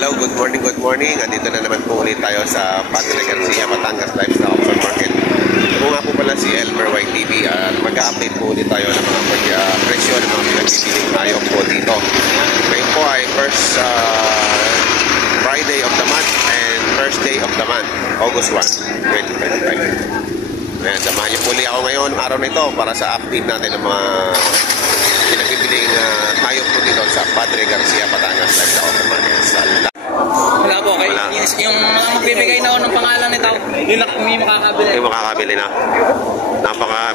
Hello, good morning. Andito na naman po ulit tayo sa Padre Garcia, Batangas Livestock Auction Market. Ito nga po pala si Elmer YTV at mag-update po ulit tayo ng mga presyo ng mga pinagpipiling tayo po dito. Ngayon po ay first Friday of the month and first day of the month, August 1, 2025. Ayan, samahan niyo po ulit ako ngayon, araw na ito, para sa update natin ng mga pinagpipiling tayo po dito sa Padre Garcia, Batangas Livestock Auction Market. Wala po, kayo. Yung mga magbibigay na ako ng pangalan nito, yung may makakabili. Yung makakabili na.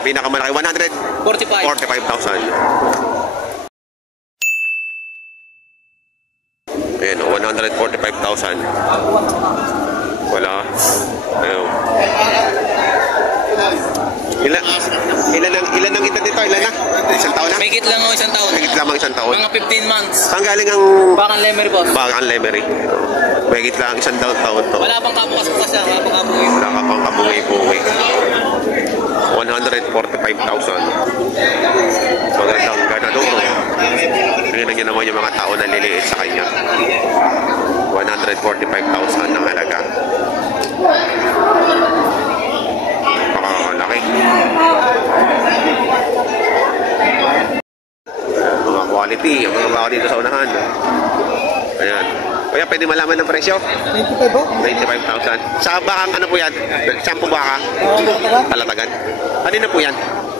Pinakamalaki, 145,000. Ayan, 145,000. Wala. Ayun. Ilan ang edad dito? Ilan na? Isang taon na? Mahigit lang isang taon. Mahigit lamang isang taon. Mga 15 months. Saan galing ang... Bakan Lemery, boss. Bakan Lemery. Mahigit lang isang taon to. Wala pang kabukas-bukas na. Wala pang kabungay. Wala ka pang kabungay-bungay. 145,000. Magandang ganadoro. Tingnan nyo naman yung mga tao na liliit sa kanya. 145,000 ang halaga. Laki. Mga quality, ang mga baka dito sa unahan. Ayan. Kaya pwede malaman ng presyo? 95,000. Sa bakang ano po yan? Saan po baka? Palatagan. Kanino po yan?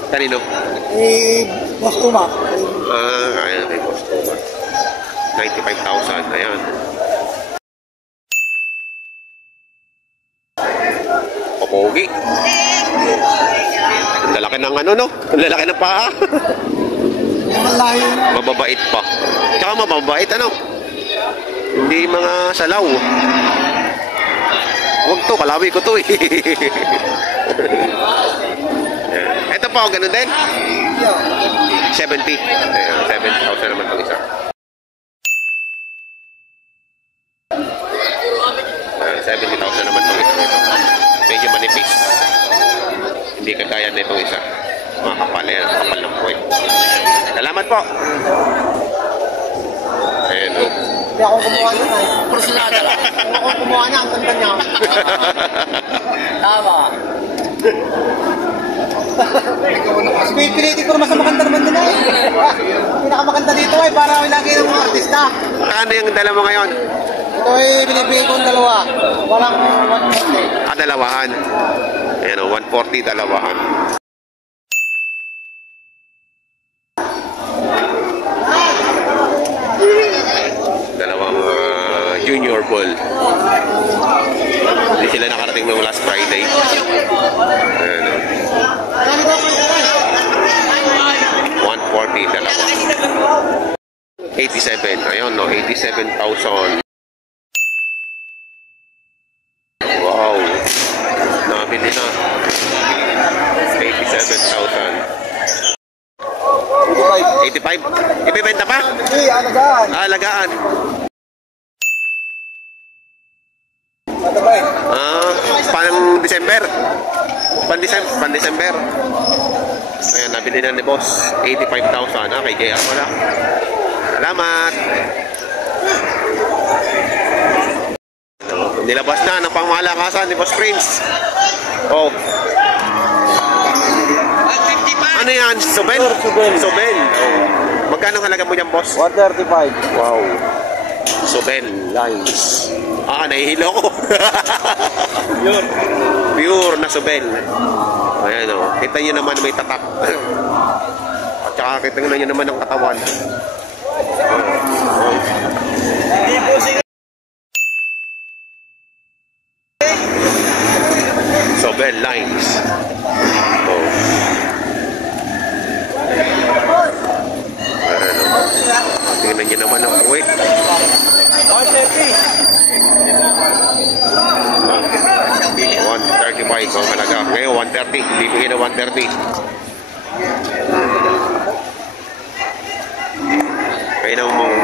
Kanino? Boss Tuma. Ayan, Boss Tuma. 95,000. Ayan. Pogi. Ang lalaki ng ano, no? Ang lalaki ng paa. Mababait pa. Tsaka mababait, ano? Hindi mga salaw. Huwag to, kalawi ko to eh. Ito po, ganun din? 70. Ayan, 70,000 naman itong isa. 70,000 naman itong isa. Medyo manipis. Hindi kagaya na itong isa. Mga kapal yan. Kapal ng puwet. Salamat po. Ayan o. Hindi ako kumuha na eh. Personada lang. Hindi ako kumuha na. Ang ganda niya. Tama. Pilitin ko naman sa maganda naman nila eh. Pinakamaganda dito eh. Para lagi ng mga artista. Ano yung dala mo ngayon? Ito ay binibigay kong dalawa. Walang 140. Dalawahan. Ayan o, 140 dalawahan. Dalawang junior bull. Hindi sila nakarating ng last Friday. Ayan o. 140 dalawa. 87. Ayun no, 87,000. Wow. Nabili na. 87,000. 85. Ibibenta pa? Hindi, alagaan. Alagaan. Matabay. Pang December. Pan-December. Ayan, nabili na ni boss. 85,000. Kay JR pala. Salamat. Nilabas na ng pangmalakasan ni Boss Prince. Oh. Ano yan? Sobel? Sobel. Oh. Magkano halaga mo dyan, boss? 135. Wow. Sobel lines. Nahihilo ko. Pure na Sobel. Ayan o. Kita nyo naman may tatak. At saka kita nyo naman ang katawan. Sobel lines. Oh. Ayan o. Tingnan nyo naman ang puwet. 135 ang halaga. Ngayon 130. Hindi bigay na 130.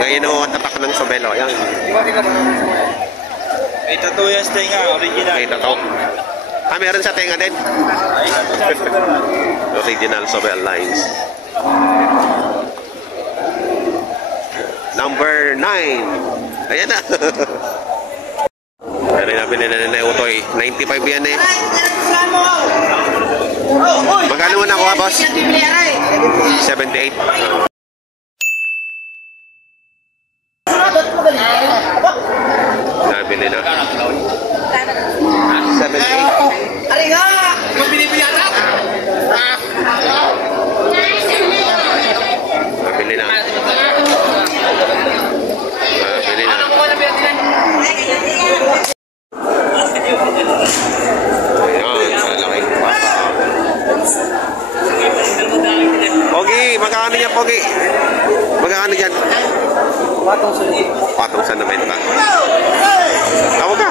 Ngayon ang tatak ng Sobel. Ayan. May tattoo yan sa tenga, original. May tattoo. Meron sa tenga din. Original Sobel lines. Number 9. Ayan na. Pero nabili na nila Utoy. 95 yan eh. Magkano mo nakuha, boss? 78. Nabili na. 78. Ari nga! Yung binibili ata? Nabili na. Nabili na. Ayan, malaki. Pogi, magkano yan, Pogi? Magkano yan? Patong sa naman ba? Tawag ka.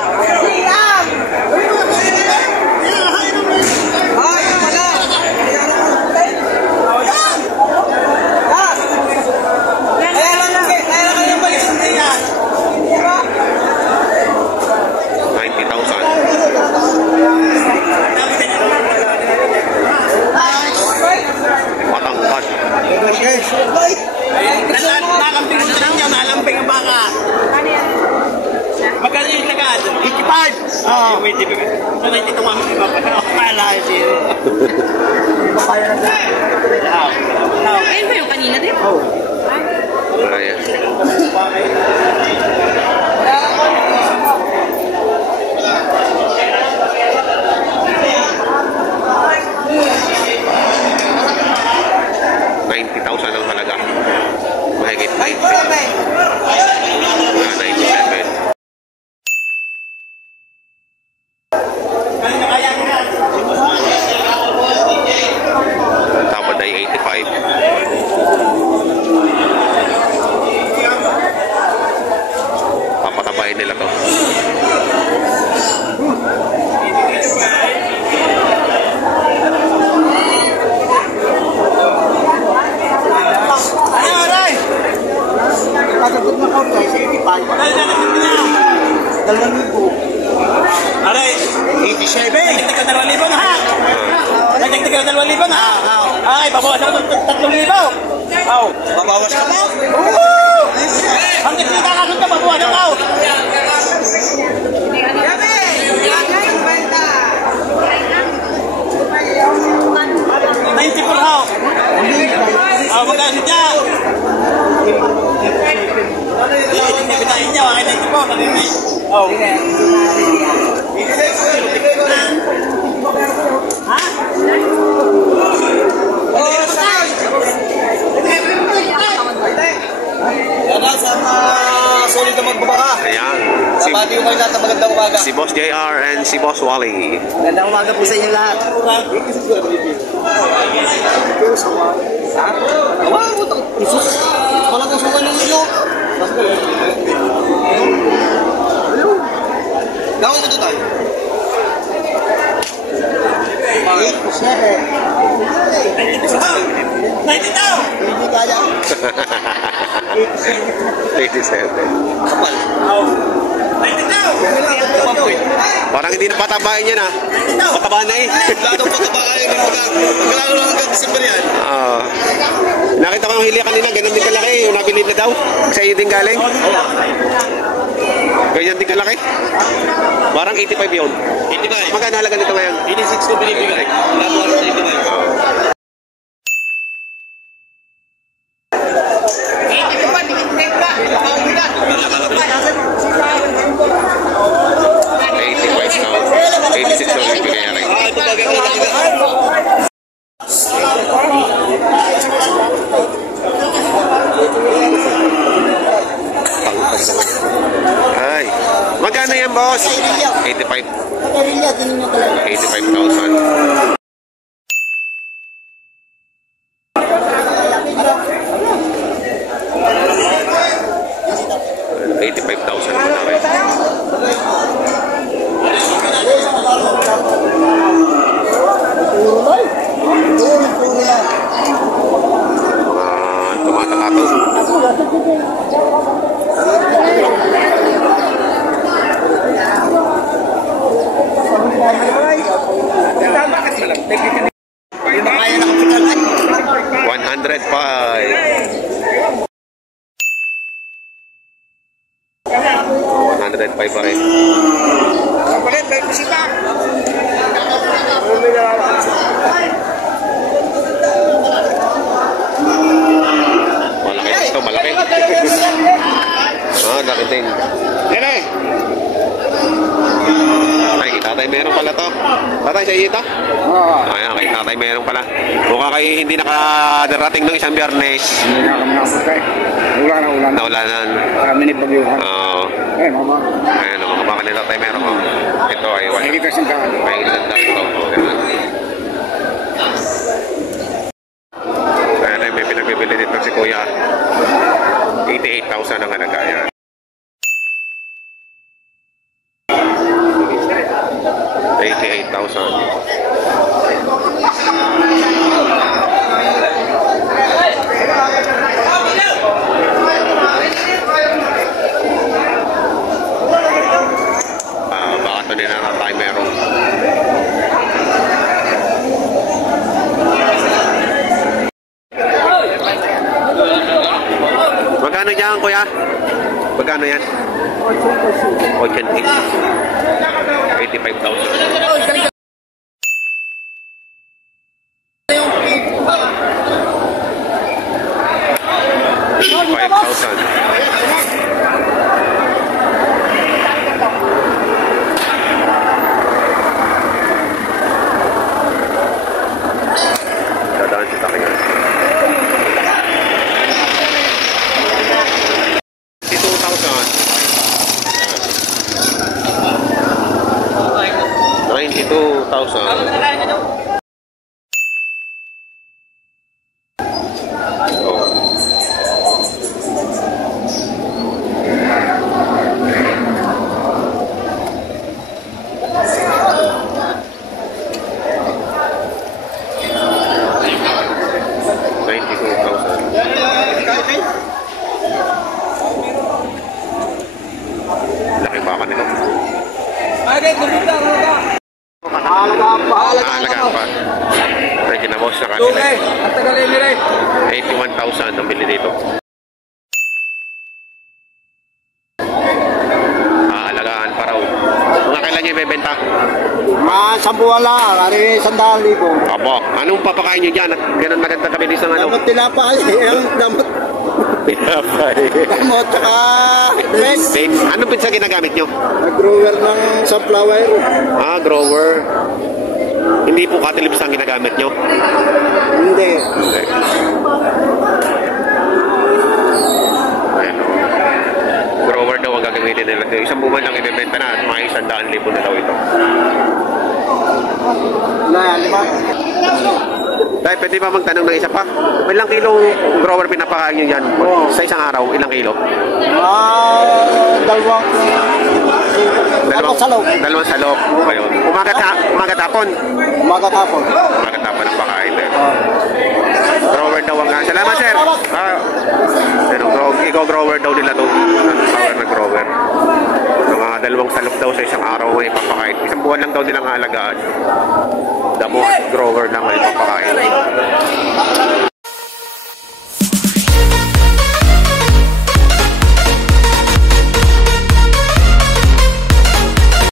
Nalamping sa inyo, nalamping ang baka. Magkano yung tagad? 85! Oo. Wait, so 92 mami ko pa. Kala siya. Ayun ba yung kanina din? Oo. Ayan. $90,000 ang halaga. Mahigit 90. 97. Tapos ay 85. Papatabahin nila to. Pagkakot na kao tayo sa 85. Dalawang libo. Aray, 87. Nagtagtag ka 2,000 na ha. Nagtagtag ka 2,000 na ha. Ay, babawas ako ng 3,000. Aw, babawas ka pa? Oo! Hanggang sinakasod ka, babawas ako. Magkano siya? Pinapitain niya, wakay na ito po. Oh. Ha? Yan sa solid na magbabaka. Ayan. Sabati yung kayo lahat na magandang umaga. Si Boss JR and si Boss Wally. Magandang umaga po sa inyo lahat. Ha? Awa, utang. Isus. Walang usukan ng inyo. Gawin mo ito tayo. 90 daw! Hindi kaya. 87. Kapal. 90 daw! Parang hindi na patabahin yan ah. Patabahan na eh. Ladong pagkabahay ng magkano lang hanggang December yan. Nakita ko yung hili kanina, ganun din kalaki. Yung nabili na daw. Sa iyo din galing. Ganyan din kalaki. Parang 85 yun. 85. Magkano halaga nito ngayon? 86 ko binibigay. Labuan sa 85. Ay, magkano yan, boss? 85. 85,000. 105 pa rin. Kapalit, may musika. Malaki ito, malaki. Laki din. Yan eh. Ay, tatay meron pala to. Tatay, sa iyo ito? Oo. Ayan, kay tatay meron pala. Mukha kayo hindi nakadarating ng isang biyernes. Hindi na kami nakapagkay. Ulan. Naulanan. Kami ni Pagyuhan. Oo. Ayun, mama. Ayan, ang mga baka ni tatay meron ko. Ito ay wala. Hindi kasi ka. May isang dami ito. Ayan, may pinagbibili dito si Kuya. 88,000 ang halaga. Ayan. 88,000. Baka ito din na tayo meron. Magkano dyan, Kuya? Magkano yan? 85,000. Dadaan sa takin yan. 92,000. Laki baka nito. Alagaan pa. Ay, kinabos na kasi. At tagalin ni Ray. 81,000 ang bili dito. Alagaan pa raw. Mga kailan niyo ibebenta? Sampuan lang. Ari 100,000. Abo, anong papakain niyo dyan? At ganun maganda kabilis ng ano? Damot tinapay. Damot. Pinapay. Damot tsaka dress. Anong pinsa ginagamit nyo? Grower ng sunflower. Grower. Hindi po katilibs ang ginagamit nyo? Hindi. Hindi. Ayun, o. Grower daw ang gagamitin nila. Isang buwan lang ibebenta na at mga 100,000 na daw ito. Lima. Dahil pwede ba magtanong ng isa pa? Ilang kilong grower pinapakain nyo yan? Sa isang araw, ilang kilo? Dalawang salok. Dalawang salok. Ayun. Umagat hapon. Umagat hapon. Umagat hapon ang pakain. Grower daw ang... Salamat, sir. Ikaw grower daw nila to. Power na grower. Mga dalawang salok daw sa isang araw ay papakain. Isang buwan lang daw nilang alagaan. Damo at grower lang ay papakain.